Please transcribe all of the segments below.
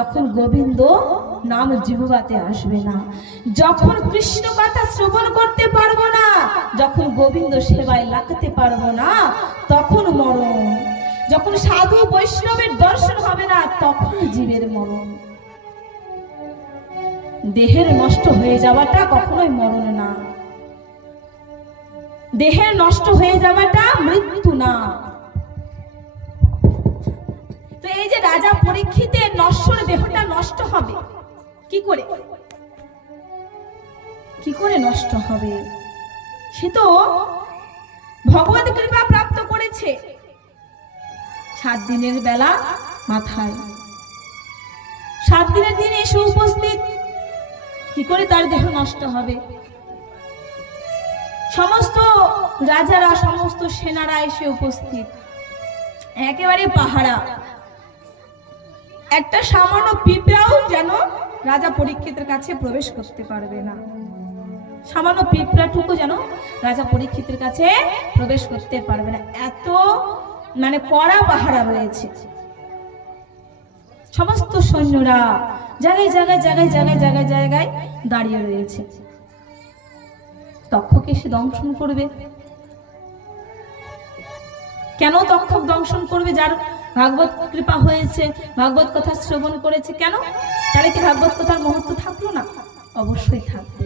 যখন গোবিন্দ নাম জিহ্বাতে আসবে না, যখন কৃষ্ণ কথা শ্রবণ করতে পারবো না, যখন গোবিন্দ সেবায় লাগতে পারবো না, তখন মরণ। যখন সাধু বৈষ্ণবের দর্শন হবে না, তখন জীবের মরণ। দেহের নষ্ট হয়ে যাওয়াটা কখনোই মরণ না, দেহের নষ্ট হয়ে যাওয়াটা মৃত্যু না। তো এই যে রাজা পরীক্ষিতের নশ্বর দেহটা নষ্ট হবে কি করে, কি করে নষ্ট হবে? সে তো ভগবত কৃপা প্রাপ্ত করেছে। 7 দিনের বেলা মাথায়, 7 দিনের দিন এসে উপস্থিত, কি করে তার দেহ নষ্ট হবে? সমস্ত রাজারা, সমস্ত সেনারা এসে উপস্থিত, একেবারে পাহারা। একটা সামান্য পিঁপড়াও যেন রাজা পরীক্ষিতের কাছে প্রবেশ করতে পারবে না, সামান্য পিঁপড়াটুকু যেন রাজা পরীক্ষিতের কাছে প্রবেশ করতে পারবে না। এত মানে কড়া পাহারা রয়েছে। সমস্ত সৈন্যরা জায়গায় জায়গায় জায়গায় জায়গায় জায়গায় জায়গায় দাঁড়িয়ে রয়েছে। তক্ষক এসে দংশন করবে। কেন তক্ষক দংশন করবে? যার ভাগবত কৃপা হয়েছে, ভাগবত কথা শ্রবণ করেছে। কেন? তাহলে কি ভাগবত কথার মহত্ব থাকলো না? অবশ্যই থাকবে।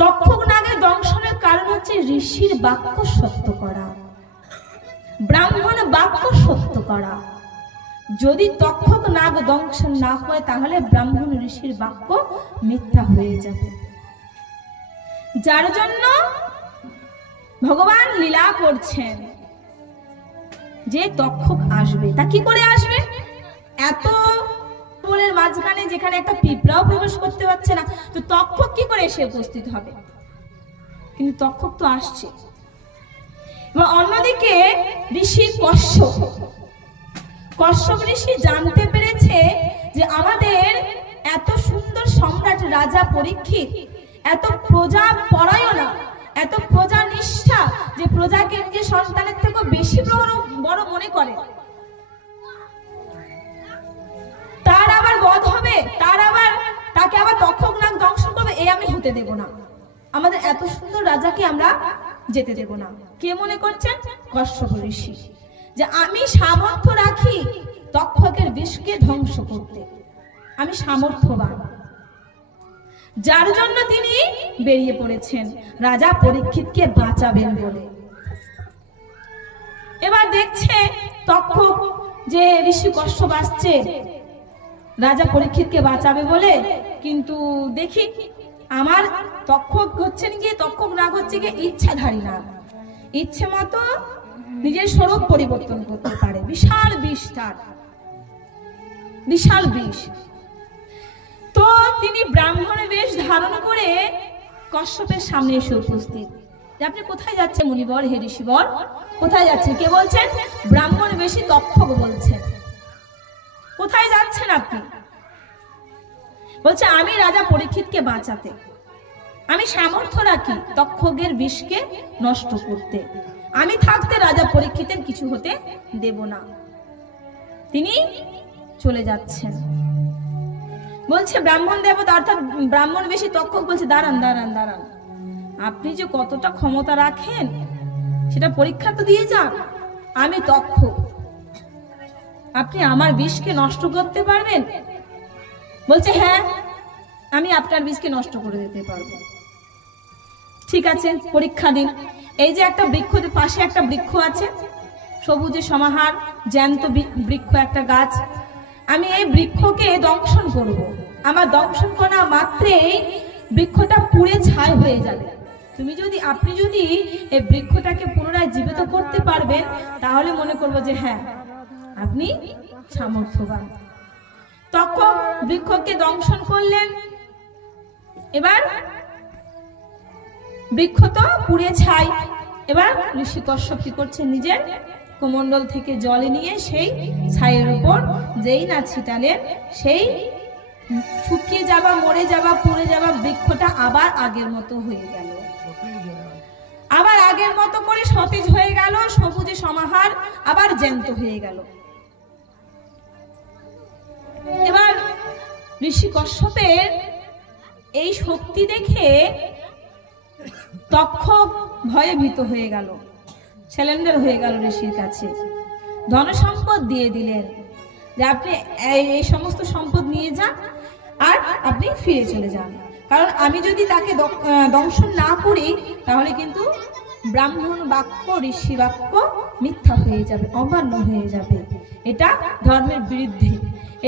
তক্ষক নাগের দংশনের কারণ হচ্ছে ঋষির বাক্য সত্য করা, ব্রাহ্মণ বাক্য সত্য করা। যদি তক্ষক নাগ দংশন না হয়, তাহলে ব্রাহ্মণ ঋষির বাক্য মিথ্যা হয়ে যাবে। যার জন্য ভগবান লীলা করছেন যে তক্ষক আসবে। তা কি করে আসবে? এত বনের মাঝখানে যেখানে একটা পিঁপড়াও প্রবেশ করতে পারছে না, তো তক্ষক কি করে এসে উপস্থিত হবে? কিন্তু তক্ষক তো আসছে। এবং অন্যদিকে ঋষি কশ্যপ ঋষি জানতে পেরেছে যে আমাদের এত সুন্দর সম্রাট রাজা পরীক্ষিত এত প্রজা পরায়ণা, এত প্রজা নিষ্ঠা, যে প্রজাকে নিজের সন্তানের থেকে বেশি বড় মনে করে, তার আবার বধ হবে, তাকে আবার তক্ষক নাগ দংশন করবে, এই আমি হতে দেব না। আমাদের এত সুন্দর রাজাকে আমরা যেতে দেব না। কে মনে করছেন? কশ্যপ ঋষি। যে আমি সামর্থ্য রাখি তক্ষকের বিষকে ধ্বংস করতে, আমি সামর্থ্যবান। যার জন্য তিনি বেরিয়ে পড়েছেন রাজা পরীক্ষিতকে বাঁচাবেন বলে। এবার দেখছে তক্ষক যে ঋষি কশ্যপ আসছে রাজা পরীক্ষিতকে বাঁচাবে বলে, কিন্তু দেখি আমার তক্ষক হচ্ছেন গিয়ে, তক্ষক নাগ হচ্ছে গিয়ে ইচ্ছাধারী নাগ, ইচ্ছে মতো নিজের স্বরূপ পরিবর্তন করতে পারে। বিশাল বিষ, তার বিশাল বিষ। তো তিনি ব্রাহ্মণ বেশ ধারণ করে কশ্যপের সামনে এসে উপস্থিত। আপনি কোথায় যাচ্ছেন মুনিবর? হে ঋষিবর, কোথায় যাচ্ছেন? কে বলছেন? ব্রাহ্মণ বেশি তক্ষক বলছেন। কোথায় যাচ্ছেন আপনি? বলছে আমি রাজা পরীক্ষিতকে বাঁচাতে, আমি সামর্থ্য রাখি তক্ষকের বিষকে নষ্ট করতে, আমি থাকতে রাজা পরীক্ষিতের কিছু হতে দেব না। তিনি চলে যাচ্ছেন। বলছে ব্রাহ্মণ দেবতা অর্থাৎ ব্রাহ্মণ বেশি তক্ষক বলছে দাঁড়ান দাঁড়ান দাঁড়ান, আপনি যে কতটা ক্ষমতা রাখেন সেটা পরীক্ষা তো দিয়ে যান। আমি তক্ষক, আপনি আমার বিষকে নষ্ট করতে পারবেন? বলছে হ্যাঁ, আমি আপনার বিষকে নষ্ট করে দিতে পারবো। ঠিক আছে, পরীক্ষা দিন। এই যে একটা বৃক্ষ, পাশে একটা বৃক্ষ আছে, সবুজে সমাহার, জ্যান্ত বৃক্ষ, একটা গাছ। আমি এই বৃক্ষকে দংশন করব। আমার দংশন করা মাত্রেই বৃক্ষটা পুড়ে ছাই হয়ে যাবে। আপনি যদি এই বৃক্ষটাকে পুনরায় জীবিত করতে পারবেন, তাহলে মনে করব যে হ্যাঁ আপনি সামর্থ্যবান। তখন বৃক্ষকে দংশন করলেন। এবার বৃক্ষ তো পুড়ে ছাই। এবার ঋষি কশ্যপ কি করছেন? নিজের কমণ্ডল থেকে জল নিয়ে সেই ছাইয়ের উপর যেই না ছিটালেন, সেই শুকিয়ে যাওয়া, মরে যাওয়া, পুড়ে যাওয়া বৃক্ষটা আবার আগের মতো হয়ে গেল, আবার আগের মতো করে সতেজ হয়ে গেল, সবুজে সমাহার, আবার জ্যান্ত হয়ে গেল। ঋষি কশ্যপের এই শক্তি দেখে তক্ষক ভয়ে ভীত হয়ে গেল, স্যালেন্ডার হয়ে গেল ঋষির কাছে। ধন সম্পদ দিয়ে দিলেন যে আপনি এই সমস্ত সম্পদ নিয়ে যান আর আপনি ফিরে চলে যান, কারণ আমি যদি তাকে দংশন না করি তাহলে কিন্তু ব্রাহ্মণ বাক্য ঋষি বাক্য মিথ্যা হয়ে যাবে, অমান্য হয়ে যাবে। এটা ধর্মের বিরুদ্ধে,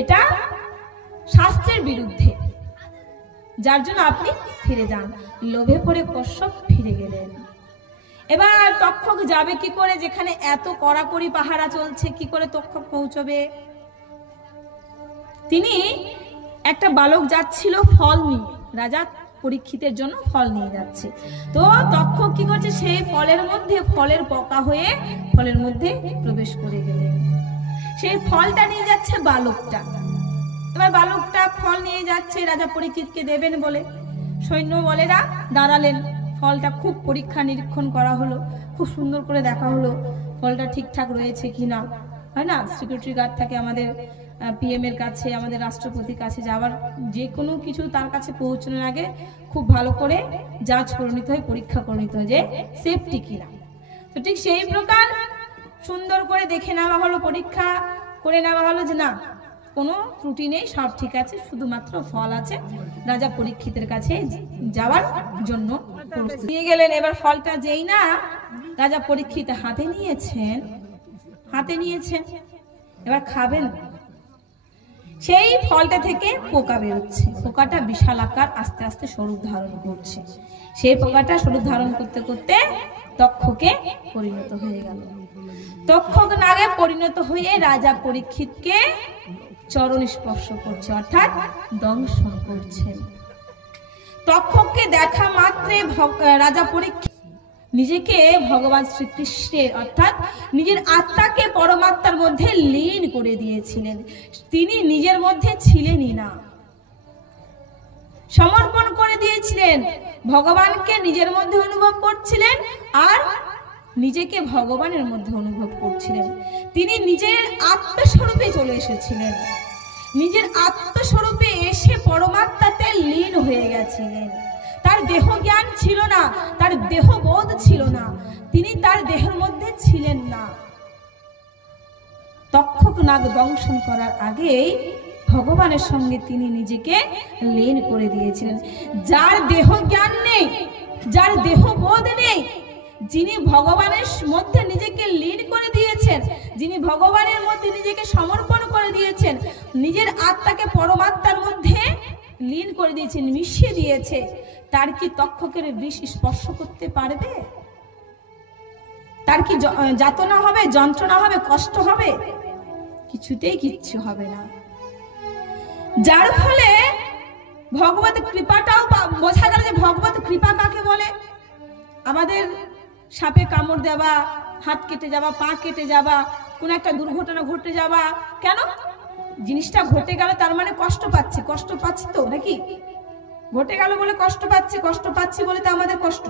এটা শাস্ত্রের বিরুদ্ধে, যার জন্য আপনি ফিরে যান। লোভে পড়ে কশ্যপ ফিরে গেলেন। এবার তক্ষক যাবে কি করে, যেখানে এত কড়াকড়ি পাহারা চলছে, কি করে তক্ষক পৌঁছবে? তিনি একটা বালক যাচ্ছিল ফল নিয়ে, রাজা পরীক্ষিতের জন্য ফল নিয়ে যাচ্ছে। তো তক্ষক কি করছে, সেই ফলের মধ্যে ফলের পোকা হয়ে ফলের মধ্যে প্রবেশ করে গেলেন। সেই ফলটা নিয়ে যাচ্ছে বালকটা। এবার বালকটা ফল নিয়ে যাচ্ছে রাজা পরীক্ষিতকে দেবেন বলে। সৈন্য বলেরা দাঁড়ালেন, ফলটা খুব পরীক্ষা নিরীক্ষণ করা হলো, খুব সুন্দর করে দেখা হলো ফলটা ঠিকঠাক রয়েছে কিনা, হয় না? সিকিউরিটি গার্ড থাকে আমাদের পিএম এর কাছে, আমাদের রাষ্ট্রপতির কাছে যাওয়ার যে কোনো কিছু তার কাছে পৌঁছানোর আগে খুব ভালো করে যাচ করে নিতে হয়, পরীক্ষা করে নিতে হয় যে সেফটি কিনা। তো ঠিক সেই প্রকার সুন্দর করে দেখে নেওয়া হলো, পরীক্ষা করে নেওয়া হলো যে না, কোনো ত্রুটি নেই, সব ঠিক আছে, শুধুমাত্র ফল আছে। রাজা পরীক্ষিতের কাছে যাওয়ার জন্য প্রস্তুত নিয়ে গেলেন। এবার ফলটা যেই না রাজা পরীক্ষিত হাতে নিয়েছেন, এবার খাবেন, সেই ফলটা থেকে পোকা বেরোচ্ছে। পোকাটা বিশাল আকার, আস্তে আস্তে স্বরূপ ধারণ করছে। সেই পোকাটা স্বরূপ ধারণ করতে করতে তক্ষকে পরিণত হয়ে গেল। তক্ষক নাগে পরিণত হয়ে রাজা পরীক্ষিতকে চরণ স্পর্শ করছে, অর্থাৎ দংশন করছেন। তক্ষককে দেখা মাত্রে রাজা পরীক্ষিত নিজেকে ভগবান শ্রীকৃষ্ণের অর্থাৎ নিজের আত্মাকে পরমাত্মার মধ্যে লীন করে দিয়েছিলেন। তিনি নিজের মধ্যে ছিলেনই না, সমর্পণ করে দিয়েছিলেন। ভগবানকে নিজের মধ্যে অনুভব করছিলেন আর নিজেকে ভগবানের মধ্যে অনুভব করছিলেন। তিনি নিজের আত্মস্বরূপে চলে এসেছিলেন, নিজের আত্মস্বরূপে এসে পরমাত্মাতে লীন হয়ে গেছিলেন। তার দেহ জ্ঞান ছিল না, তার দেহবোধ ছিল না, তিনি তার দেহের মধ্যে ছিলেন না। তক্ষক নাগ দংশন করার আগেই ভগবানের সঙ্গে তিনি নিজেকে লীন করে দিয়েছিলেন। যার দেহ জ্ঞান নেই, যার দেহবোধ নেই, যিনি ভগবানের মধ্যে নিজেকে লীন করে দিয়েছেন, যিনি ভগবানের মধ্যে নিজেকে সমর্পণ করে দিয়েছেন, নিজের আত্মাকে পরমাত্মার মধ্যে লীন করে দিয়েছেন, মিশিয়ে দিয়েছে, তার কি তক্ষকের বিষ স্পর্শ করতে পারবে? তার কি যাতনা হবে, যন্ত্রণা হবে, কষ্ট হবে? কিছুতেই কিচ্ছু হবে না। যার ফলে ভগবত কৃপাটাও বোঝা গেল যে ভগবত কৃপা কাকে বলে। আমাদের সাপে কামড় দেওয়া, হাত কেটে যাওয়া, পা কেটে যাওয়া, কোন একটা দুর্ঘটনা ঘটে যাওয়া, কেন? জিনিসটা ঘটে গেল তার মানে কষ্ট পাচ্ছি তো নাকি? ঘটে গেল বলে কষ্ট পাচ্ছি বলে তো আমাদের কষ্ট।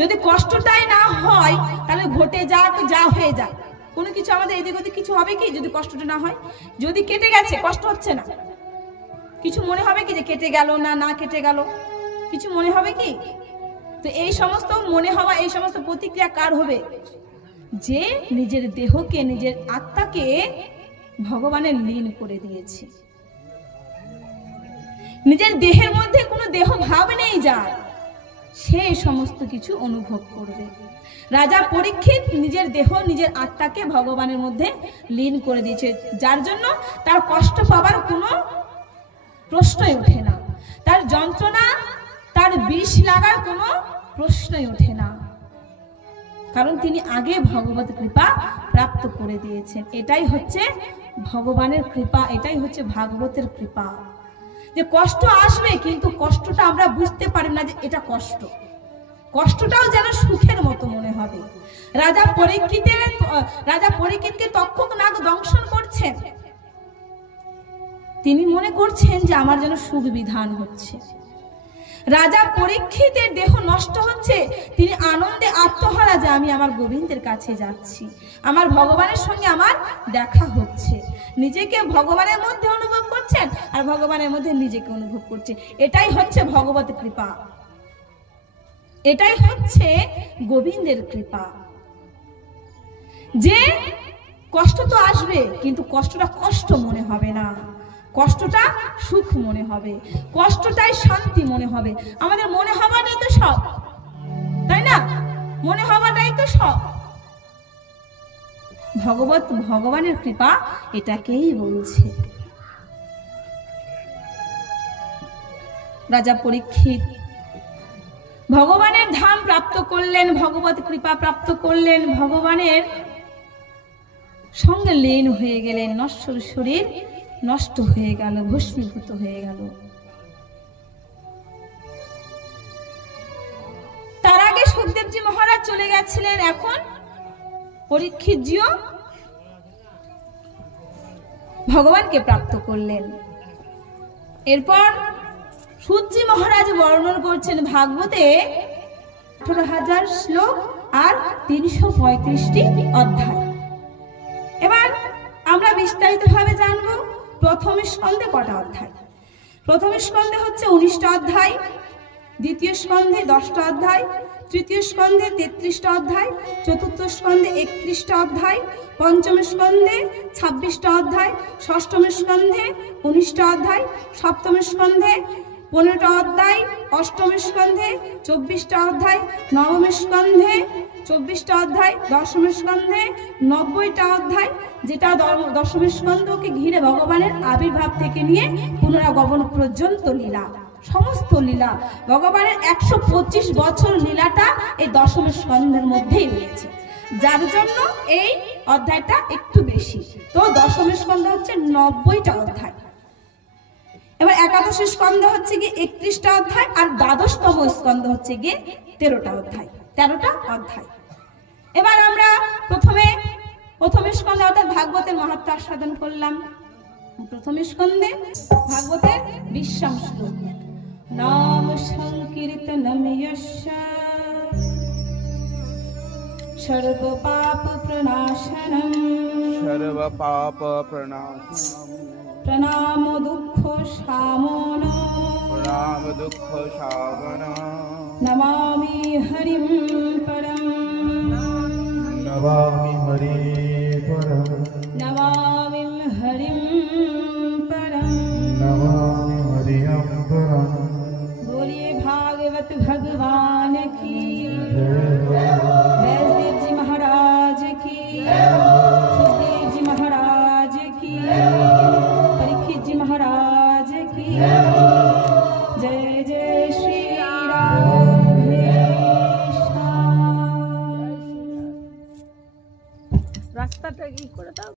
যদি কষ্টটাই না হয় তাহলে ঘটে যাক, যা হয়ে যাক, কোনো কিছু আমাদের এদিক ওদিক কিছু হবে কি যদি কষ্টটা না হয়? যদি কেটে গেছে কষ্ট হচ্ছে না, কিছু মনে হবে কি যে কেটে গেল না কেটে গেল? কিছু মনে হবে কি? তো এই সমস্ত মনে হওয়া, এই সমস্ত প্রতিক্রিয়া কার হবে? যে নিজের দেহকে, নিজের আত্মাকে ভগবানের লীন করে দিয়েছে। নিজের দেহের মধ্যে কোনো দেহ ভাব নেই যার, সে সমস্ত কিছু অনুভব করবে। রাজা পরীক্ষিত নিজের দেহ, নিজের আত্মাকে ভগবানের মধ্যে লীন করে দিয়েছে, যার জন্য তার কষ্ট পাবার কোনো প্রশ্নই ওঠে না, তার যন্ত্রণা, তার বিষ লাগার কোনো প্রশ্নই ওঠে না, কারণ তিনি আগে ভগবত কৃপা প্রাপ্ত করে দিয়েছেন। এটাই হচ্ছে ভগবানের কৃপা, এটাই হচ্ছে ভাগবতের কৃপা। যে কষ্ট আসবে কিন্তু কষ্টটা আমরা বুঝতে পারি না যে এটা কষ্ট, কষ্টটাও যেন সুখের মতো মনে হবে। রাজা পরীক্ষিতকে তক্ষক নাগ দংশন করছেন, তিনি মনে করছেন যে আমার যেন সুখ বিধান হচ্ছে। রাজা পরীক্ষিতের দেহ নষ্ট হচ্ছে, তিনি আনন্দে আত্মহারা যে আমি আমার গোবিন্দের কাছে যাচ্ছি, আমার ভগবানের সঙ্গে আমার দেখা হচ্ছে। নিজেকে ভগবানের মধ্যে অনুভব করছেন আর ভগবানের মধ্যে নিজেকে অনুভব করছে। এটাই হচ্ছে ভগবত কৃপা, এটাই হচ্ছে গোবিন্দের কৃপা। যে কষ্ট তো আসবে, কিন্তু কষ্টটা কষ্ট মনে হবে না, কষ্টটা সুখ মনে হবে, কষ্টটাই শান্তি মনে হবে। আমাদের মনে হওয়াটাই তো সব, তাই না? মনে হওয়াটাই তো সব। ভগবানের কৃপা এটাকেই বলছে। রাজা পরীক্ষিত ভগবানের ধাম প্রাপ্ত করলেন, ভগবত কৃপা প্রাপ্ত করলেন, ভগবানের সঙ্গে লীন হয়ে গেলেন। নশ্বর শরীর নষ্ট হয়ে গেল, ভস্মীভূত হয়ে গেল। তার আগে সুখদেবজি মহারাজ চলে গেছিলেন, এখন পরীক্ষিতজিও ভগবানকে প্রাপ্ত করলেন। এরপর সুতজি মহারাজ বর্ণন করছেন ভাগবতে 18,000 শ্লোক আর 335টি অধ্যায়। এবার আমরা বিস্তারিত ভাবে জানবো প্রথম স্কন্ধে কটা অধ্যায়। প্রথম স্কন্ধে হচ্ছে 19টা অধ্যায়, দ্বিতীয় স্কন্ধে 10টা অধ্যায়, তৃতীয় স্কন্ধে 33টা অধ্যায়, চতুর্থ স্কন্ধে 31টা অধ্যায়, পঞ্চম স্কন্ধে 26টা অধ্যায়, ষষ্ঠম স্কন্ধে 19টা অধ্যায়, সপ্তম স্কন্ধে 15টা অধ্যায়, অষ্টম স্কন্ধে 24টা অধ্যায়, নবম স্কন্ধে 24টা অধ্যায়, দশম স্কন্ধে 90টা অধ্যায়, যেটা দশম স্কন্ধকে ঘিরে ভগবানের আবির্ভাব থেকে নিয়ে পুনরাগমন পর্যন্ত লীলা, সমস্ত লীলা ভগবানের 125 বছর লীলাটা এই দশম স্কন্ধের মধ্যেই রয়েছে, যার জন্য এই অধ্যায়টা একটু বেশি। তো দশম স্কন্ধ হচ্ছে 90টা অধ্যায়। এবার একাদশ স্কন্ধ হচ্ছে গিয়ে 31টা অধ্যায়, আর দ্বাদশতম স্কন্ধ হচ্ছে গিয়ে 13টা অধ্যায়। এবার আমরা প্রথম স্কন্ধে অর্থাৎ ভাগবতের মাহাত্ম্য আস্বাদন করলাম। প্রথম স্কন্ধে ভাগবতের 20ম শ্লোক, নাম সংকীর্তনম যস্য সর্ব পাপ প্রণাশনম প্রণাম দুঃখ শামন নমামি হরিম পরম নমামি হরিম পরম बोलिए भागवत भगवान की, वैष्णव जी महाराज की, सुखदेव जी महाराज की, परीक्षित जी महाराज की। जय जय श्री রাস্তাটা কি করে দাও।